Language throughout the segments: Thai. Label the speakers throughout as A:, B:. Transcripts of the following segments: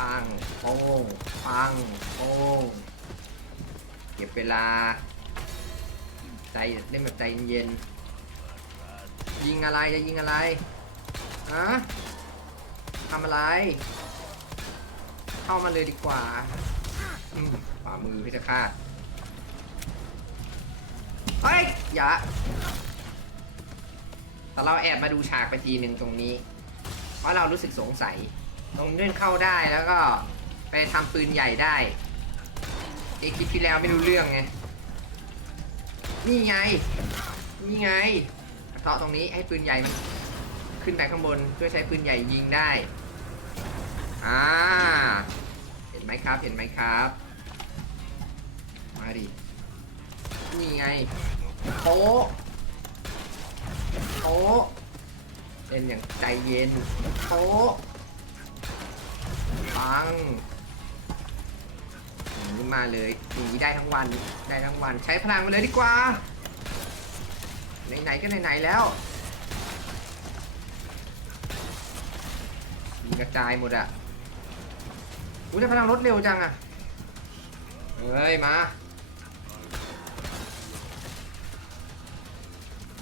A: ปังโป้งปังโป้งเก็บเวลา ใจเล่นแบบใจเย็นๆยิงอะไรจะยิงอะไรฮะทำอะไร เข้ามาเลยดีกว่าอืมฝ่ามือพิจฆาตเฮ้ย อย่า แต่เราแอบมาดูฉากไปทีหนึ่งตรงนี้ เพราะเรารู้สึกสงสัย ตรงเลื่อนเข้าได้แล้วก็ไปทำปืนใหญ่ได้ไอคลิปที่แล้วไม่รู้เรื่องไง นี่ไง นี่ไงกระเทาะตรงนี้ให้ปืนใหญ่มันขึ้นไปข้างบนเพื่อใช้ปืนใหญ่ยิงได้ อ่า เห็นไหมครับ เห็นไหมครับ มาดิ นี่ไงโป๊ะโป๊ะเล่นอย่างใจเย็นโป๊ะ ปังนี่มาเลยหนีได้ทั้งวันได้ทั้งวันใช้พลังไปเลยดีกว่า ไหนๆก็ไหนๆแล้วมีกระจายหมดอะอุ้ยแต่พลังลดเร็วจังอะเฮ้ย มา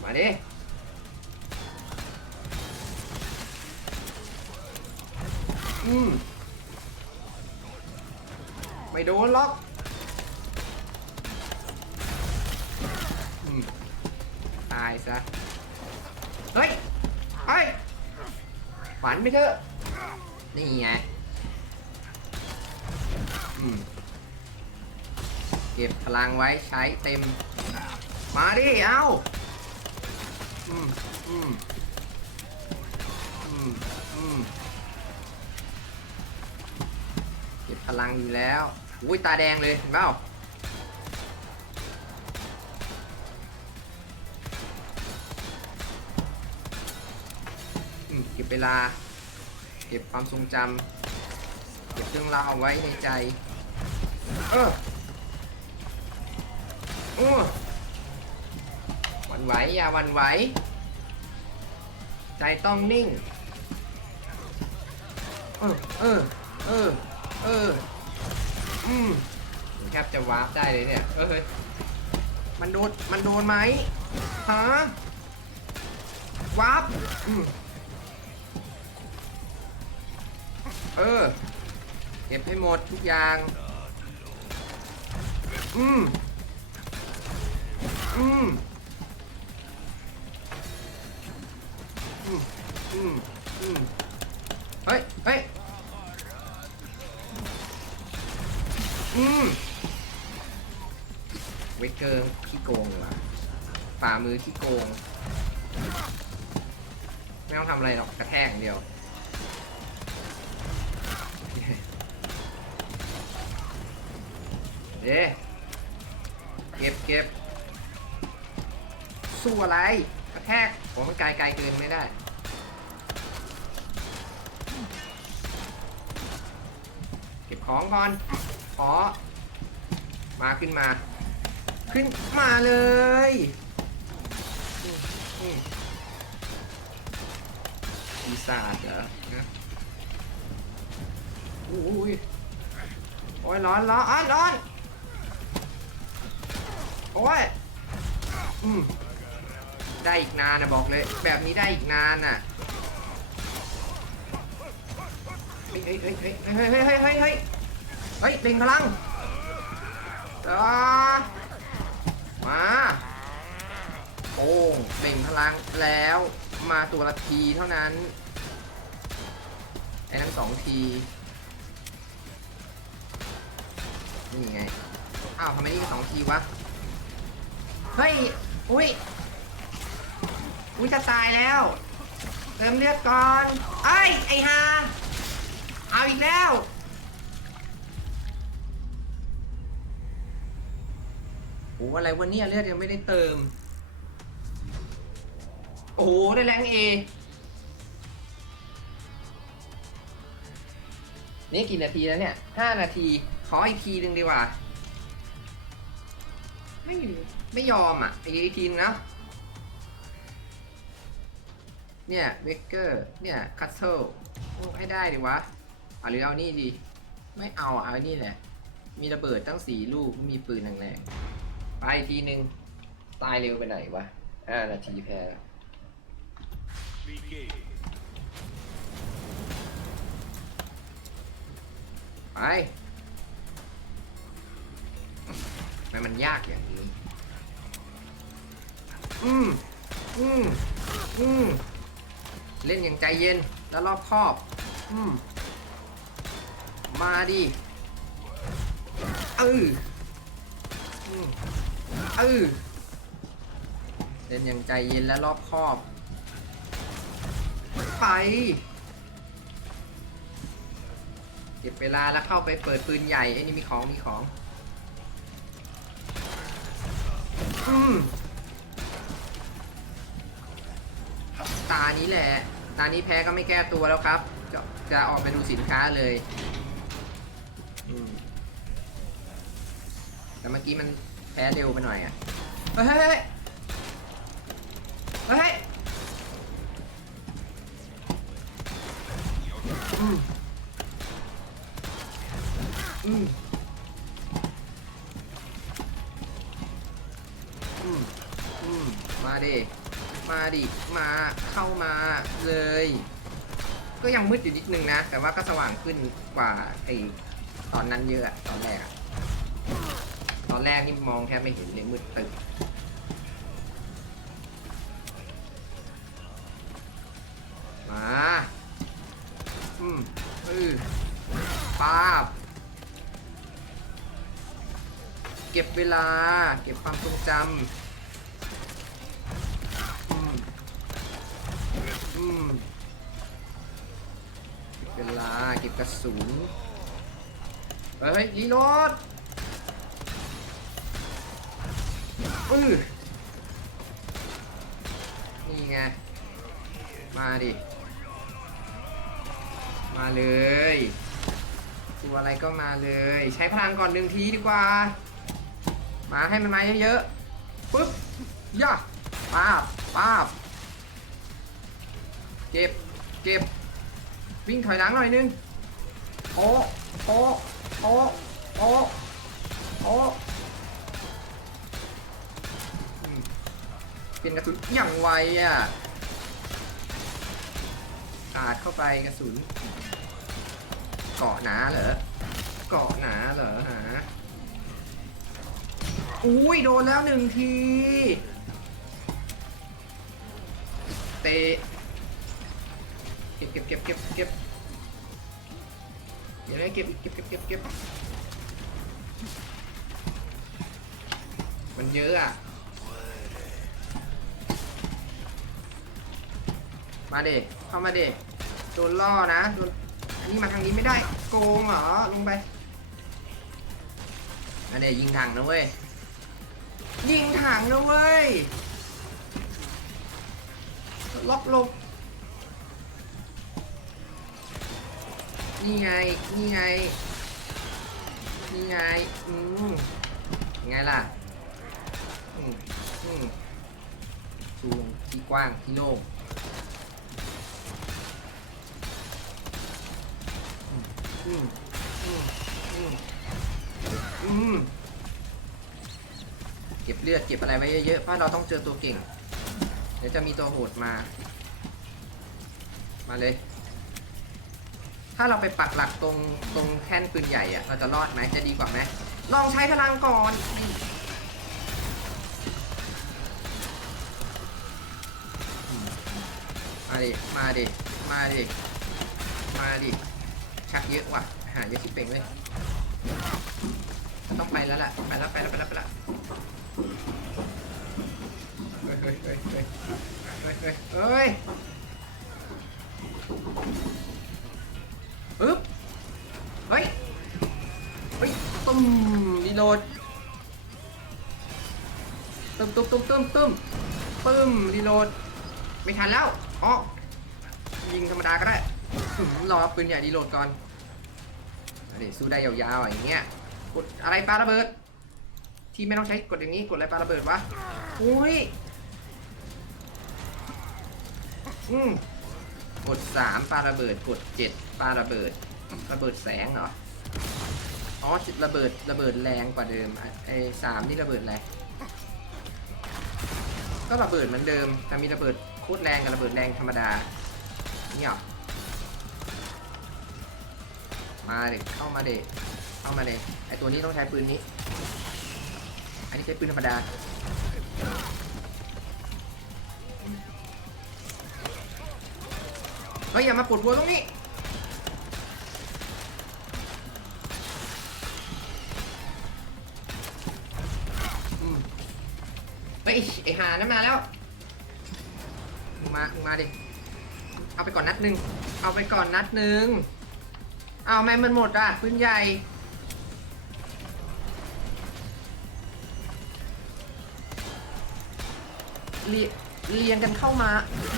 A: มาดิอืม ไม่โดนล็อกตายซะ เฮ้ยเฮ้ยฝันไปเถอะ นี่ไงเก็บพลังไว้ใช้เต็ม มาดิ เอาอืมอืมอืมอืมเก็บพลังอยู่แล้ว อุ้ยตาแดงเลยเห็นเปล่าอืมเก็บเวลา เก็บความทรงจำเก็บเรื่องราวเอาไว้ในใจ เออออหวันไหวอย่าวันไหว ใจต้องนิ่ง เออ เออ เออ เออ อืมแทบจะวาร์ปได้เลยเนี่ย เออเฮ้ย มันโดน มันโดนไหมฮะวาร์ปอืมเออ เก็บให้หมดทุกอย่าง อืม อืม อืม อืมอืมเฮ้ย เฮ้ย อืมเวกเกอร์ขี้โกงเหรอฝ่ามือขี้โกง ไม่ต้องทำอะไรหรอกกระแทกอย่างเดียวเด้เก็บเก็บสู้อะไรกระแทกผมมันไกลไกลเกินไม่ได้เก็บของก่อน ขอมาขึ้นมา ขึ้นมาเลยมอืมปีศาจเหรอนะอุ้ยโอ้ยร้อนร้อนร้อนร้อนโอ้ยอืมได้อีกนานนะบอกเลย แบบนี้ได้อีกนานน่ะเฮ้ยเฮ้ยเฮ้ยเฮ้ยเฮ้ยเฮ้ย เฮ้ยเฮ้ยเฮ้ยเฮ้ยเป่งพลังอ่ามาโป้งเป่งพลังแล้วมาตัวละทีเท่านั้นไอ้ทั้งสองทีนี่ไงอ้าวทำไมนี่สองทีวะเฮ้ยอุ้ยอุ้ยจะตายแล้วเติมเลือดก่อนไอ้ยไอ้ฮาเอาอีกแล้ว โอ้อะไรวันนี้เลือดยังไม่ได้เติม โอ้โหได้แรงเอนี่กี่นาทีแล้วเนี่ยห้านาที ขออีกทีหนึ่งดีกว่า ไม่ไม่ยอมอะอีกทีนึงนะ เนี่ยเบเกอร์ เนี่ยคัตเซิลให้ได้ดิวะอะหรือเอานี่ดี ไม่เอาอะเอานี่แหละ มีระเบิดตั้งสี่ลูก มีปืนแรงๆ ไปทีนึงตายเร็วไปไหนวะห้านาทีแพ้แล้วไปทำไมมันยากอย่างนี้ อืม อืม อืม เล่นอย่างใจเย็นแล้วรอบคอบ อืม มาดิ เอออืม เออเล่นอย่างใจเย็นและรอบคอบ ไป เก็บเวลาแล้วเข้าไปเปิดปืนใหญ่ไอ้นี่มีของมีของ อืมตานี้แหละ ตานี้แพ้ก็ไม่แก้ตัวแล้วครับ จะจะออกไปดูสินค้าเลยอืมแต่เมื่อกี้มันแพ้เร็วไปหน่อยอะเฮ้ยเฮ้ยเฮ้ยเฮ้ยอืมอืมอืมอืมมาดิ มาดิ มาเข้ามาเลย ก็ยังมืดอยู่นิดนึงนะ แต่ว่าก็สว่างขึ้นกว่าไอตอนนั้นเยอะอะตอนแรกอะ ตอนแรกนี่มองแทบไม่เห็นเลยมืดตึ๊บมาอืมอือป้าบ เก็บเวลา เก็บความทรงจำอืมอืมเก็บเวลา เก็บกระสุนเฮ้ยรีโหลด อือนี่ไง มาดิ มาเลยตัวอะไรก็มาเลย ใช้พลังก่อนหนึ่งทีดีกว่า มาให้มันมาเยอะๆปึ๊บย่าป้าบป้าบเก็บ เก็บ วิ่งถอยหลังหน่อยนึงโอ้โอ้โอ้โอ้โอ้ เป็นกระสุนอย่างไวอะสาดเข้าไปกระสุน เกาะหนาเหรอ เกาะหนาเหรอหาอุ้ยโดนแล้วหนึ่งที เตะ เก็บเก็บเก็บเก็บเก็บอย่าได้เก็บเก็บเก็บเก็บเก็บมันเยอะอะ มาเด็เข้ามาเด็โดนล่อนะโดนอันนี้มาทางนี้ไม่ได้โกงเหรอลงไปมาเด็ยิงถังนะเว้ยยิงถังนะเว้ยล็อกลงนี่ไงนี่ไงนี่ไงอืมไงล่ะอืมอืมชูงที่กว้างที่โล่ง อืมอืมอืมอืมเก็บเลือดเก็บอะไรไว้เยอะๆเพราะเราต้องเจอตัวเก่ง เดี๋ยวจะมีตัวโหดมา มาเลย ถ้าเราไปปักหลักตรงตรงแท่นปืนใหญ่อะเราจะรอดไหมจะดีกว่าไหมลองใช้พลังก่อนมาดิ มาดิ มาดิ มาดิ ชักเยอะว่ะ หาเยอะชิบเป่งเลยต้องไปแล้วล่ะ ไปแล้วไปแล้วไปแล้วไปแล้วเฮ้ยเฮ้ยเฮ้ยเฮ้ยเฮ้ยเฮ้ยเฮ้ยปึ๊บเฮ้ย เฮ้ยตุ้มรีโหลดตุ้มตุ้มตุ้มตุ้มตุ้มปึ้มรีโหลด ไม่ทันแล้วอ๋อยิงธรรมดาก็ได้ รอปืนใหญ่รีโหลดก่อนอันนี้สู้ได้ยาวๆอย่างเงี้ย กดอะไรปาระเบิด ที่ไม่ต้องใช้กดอย่างนี้กดอะไรปาระเบิดวะอุ้ย อืมกด3ปาระเบิด กด7ปาระเบิด ระเบิดแสงเหรอ อ๋อจุดระเบิดระเบิดแรงกว่าเดิมอะไอ้สามนี่ระเบิดอะไรก็ระเบิดเหมือนเดิมแต่มีระเบิดโคตรแรงกับระเบิดแรงธรรมดานี่หรอ มาเด็กเข้ามาเด็กเข้ามาเด็กไอตัวนี้ต้องใช้ปืนนี้ อันนี้ใช้ปืนธรรมดาเฮ้ยอย่ามาปวดหัวตรงนี้อืมเฮ้ยไอหานั่นมาแล้วมึงมามึงมาดิ เอาไปก่อนนัดหนึ่งเอาไปก่อนนัดหนึ่ง เอาแม่มันหมดอะปืนใหญ่ เรียเรียนกันเข้ามา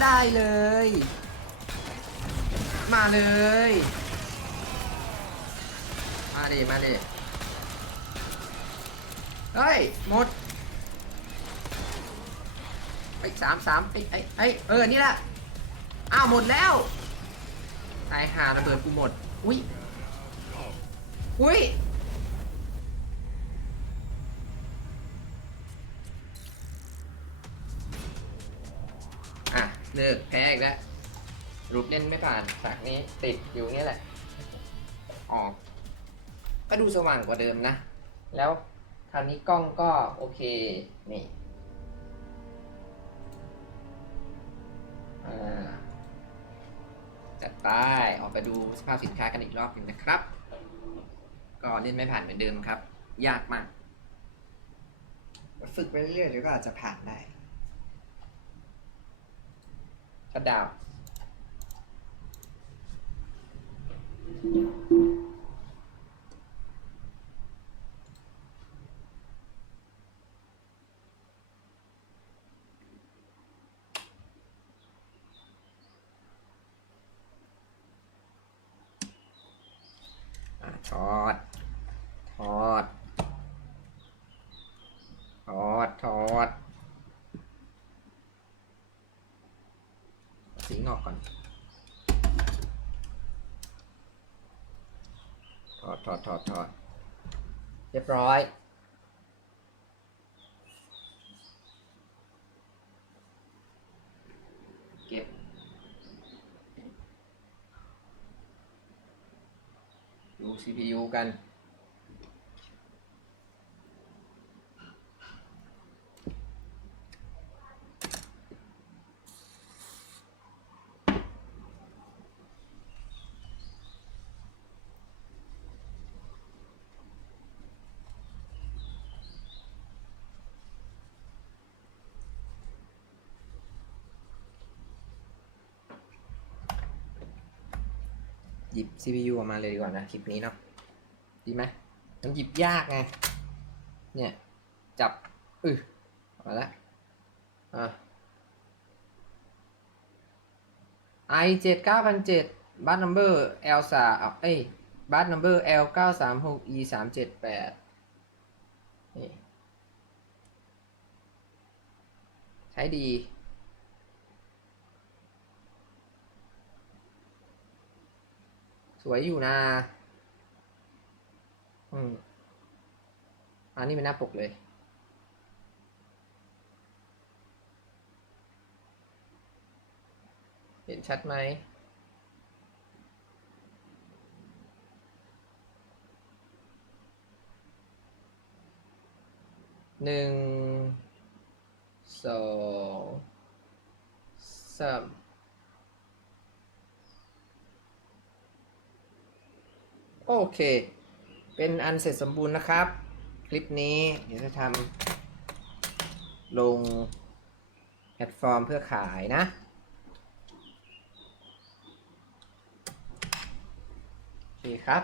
A: ได้เลย มาเลย มาดิมาดิเฮ้ย หมดไอ้สามสามไอ้ไอ้ไอ้เออ นี่แหละ อ้าว หมดแล้วตายหาระเบิดกูหมด อุ้ยอุ้ยอะเลิกแพ้อีกแล้วรูปเล่นไม่ผ่านฉากนี้ติดอยู่เนี่แหละ ออก ก็ดูสว่างกว่าเดิมนะ แล้วคราวนี้กล้องก็โอเค นี่ อ่า จัดไปออกไปดูสภาพสินค้ากันอีกรอบหนึงนะครับ ก็เล่นไม่ผ่านเหมือนเดิมครับ ยากมาก
B: ฝึกไปเรื่อยๆเดี๋ยวก็อาจจะผ่านได้
A: ชัดดาวน์อ่ ถอดถอดถอดถอด สีงอกก่อนถอดถอดถอดถอด เรียบร้อย เก็บ ดู CPU กัน หยิบ CPU ออกมาเลยดีกว่านะคลิปนี้เนาะดีไหมมันหยิบยากไง เนี่ย จับอือมาละอะ i เจ็ดเก้าพันเจ็ดบัตนัมเบอร์ l สามเอ้ยบัตนัมเบอร์ l เก้าสามหก e สามเจ็ดแปดนี่ ใช้ดี วยอยู่นะ อืมอันนี้เป็นหน้าปกเลย เห็นชัดไหมหนึ่งสองสาม โอเค เป็นอันเสร็จสมบูรณ์นะครับ คลิปนี้เดี๋ยวจะทำลงแพลตฟอร์มเพื่อขายนะ โอเคครับ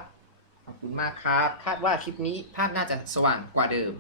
A: ขอบคุณมากครับ คาดว่าคลิปนี้ภาพน่าจะสว่างกว่าเดิม